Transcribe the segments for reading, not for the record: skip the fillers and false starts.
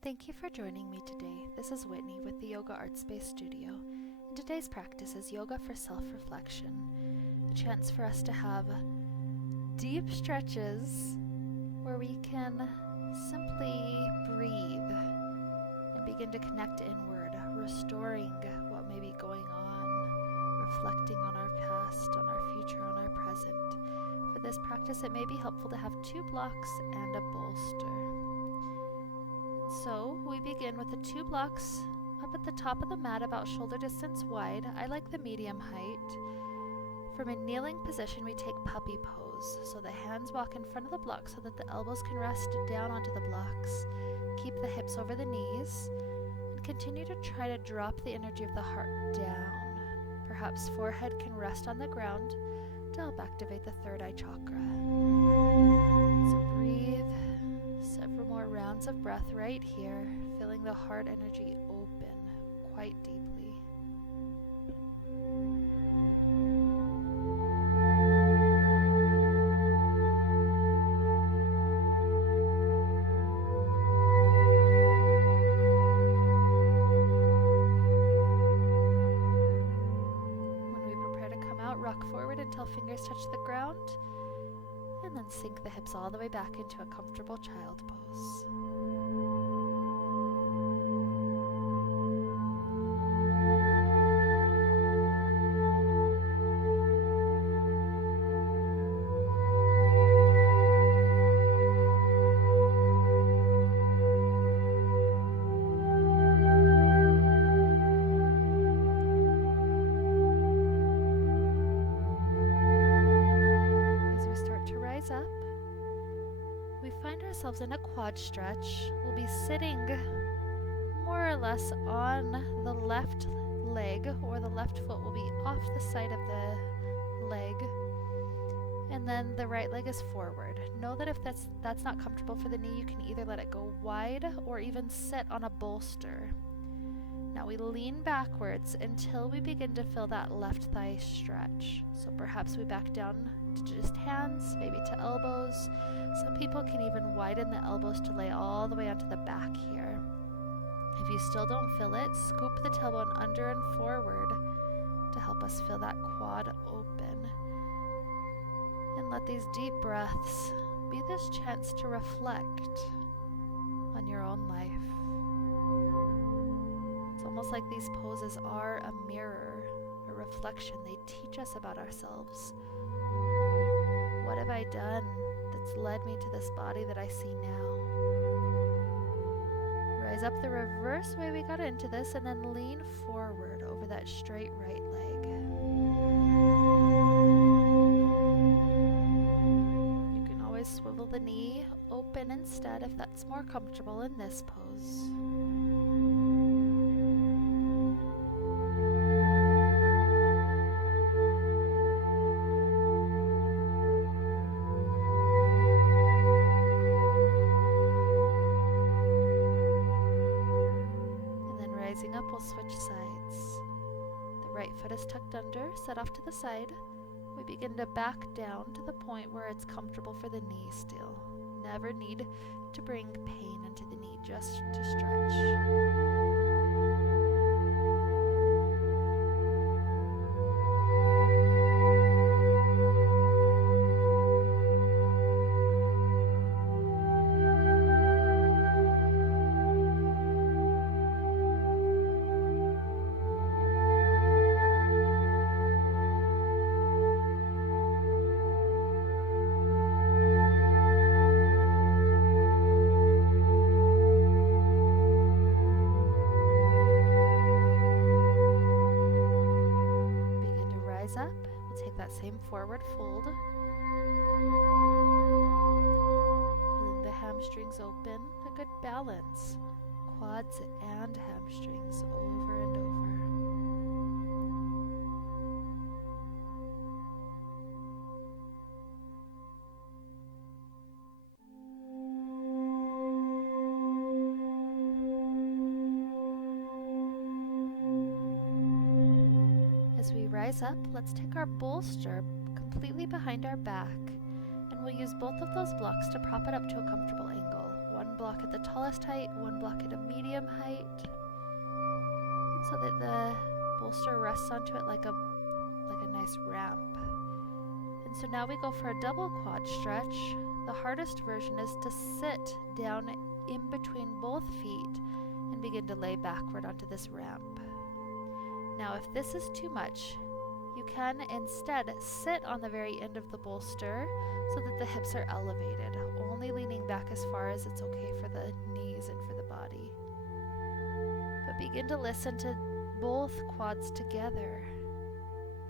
Thank you for joining me today. This is Whitney with the Yoga Art Space Studio, and today's practice is yoga for self-reflection, a chance for us to have deep stretches where we can simply breathe and begin to connect inward, restoring what may be going on, reflecting on our past, on our future, on our present. For this practice, it may be helpful to have 2 blocks and a bolster. So we begin with the 2 blocks up at the top of the mat, about shoulder distance wide. I like the medium height. From a kneeling position, we take puppy pose. So the hands walk in front of the block so that the elbows can rest down onto the blocks. Keep the hips over the knees and continue to try to drop the energy of the heart down. Perhaps forehead can rest on the ground to help activate the third eye chakra. So breathe. Several more rounds of breath right here, feeling the heart energy open quite deeply. When we prepare to come out, rock forward until fingers touch the ground, and then sink the hips all the way back into a comfortable child pose. Up, we find ourselves in a quad stretch. We'll be sitting more or less on the left leg, or the left foot will be off the side of the leg, and then the right leg is forward. Know that if that's not comfortable for the knee, you can either let it go wide or even sit on a bolster. Now we lean backwards until we begin to feel that left thigh stretch. So perhaps we back down to just hands, maybe to elbows. Some people can even widen the elbows to lay all the way onto the back here. If you still don't feel it, scoop the tailbone under and forward to help us feel that quad open. And let these deep breaths be this chance to reflect on your own life. It's almost like these poses are a mirror, a reflection. They teach us about ourselves. What have I done that's led me to this body that I see now? Rise up the reverse way we got into this, and then lean forward over that straight right leg. You can always swivel the knee open instead if that's more comfortable in this pose. Rising up, we'll switch sides. The right foot is tucked under, set off to the side. We begin to back down to the point where it's comfortable for the knee still. Never need to bring pain into the knee, just to stretch. Up, we'll take that same forward fold, feeling the hamstrings open, a good balance, quads and hamstrings over and over. As we rise up, let's take our bolster completely behind our back, and we'll use both of those blocks to prop it up to a comfortable angle. One block at the tallest height, one block at a medium height, so that the bolster rests onto it like a nice ramp. And so now we go for a double quad stretch. The hardest version is to sit down in between both feet and begin to lay backward onto this ramp. Now if this is too much, you can instead sit on the very end of the bolster so that the hips are elevated, only leaning back as far as it's okay for the knees and for the body. But begin to listen to both quads together.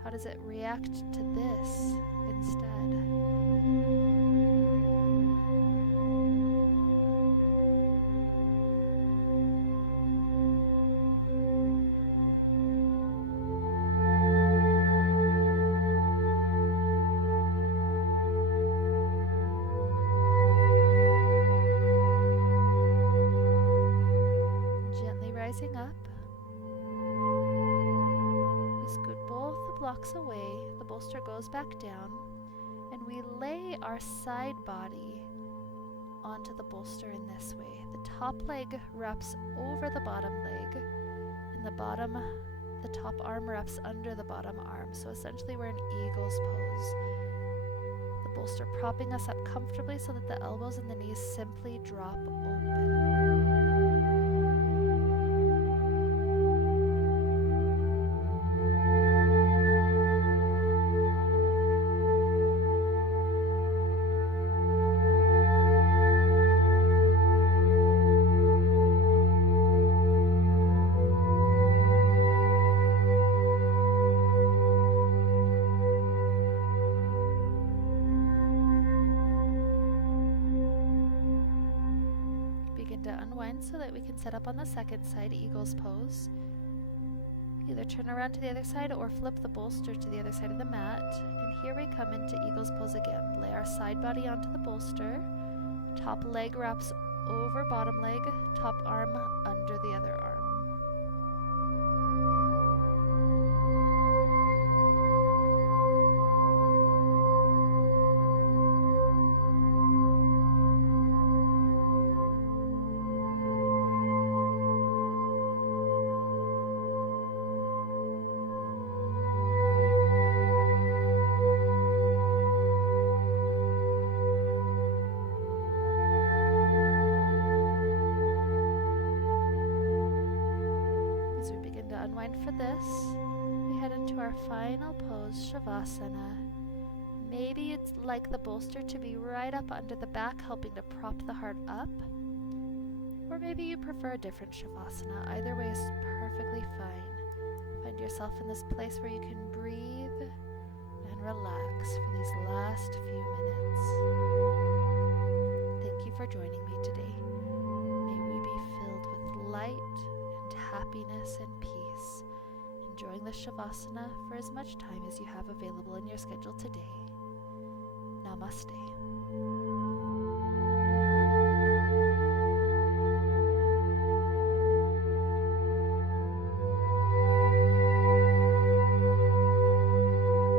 How does it react to this instead? Gently rising up. Blocks away, the bolster goes back down, and we lay our side body onto the bolster in this way. The top leg wraps over the bottom leg, and the top arm wraps under the bottom arm. So essentially we're in eagle's pose. The bolster propping us up comfortably so that the elbows and the knees simply drop open. Unwind so that we can set up on the second side, eagle's pose. Either turn around to the other side or flip the bolster to the other side of the mat. And here we come into eagle's pose again. Lay our side body onto the bolster. Top leg wraps over bottom leg, top arm under the other arm. For this, we head into our final pose, Shavasana. Maybe it's like the bolster to be right up under the back, helping to prop the heart up. Or maybe you prefer a different Shavasana. Either way is perfectly fine. Find yourself in this place where you can breathe and relax for these last few minutes. Thank you for joining me today. May we be filled with light and happiness and peace. Enjoying the Shavasana for as much time as you have available in your schedule today. Namaste.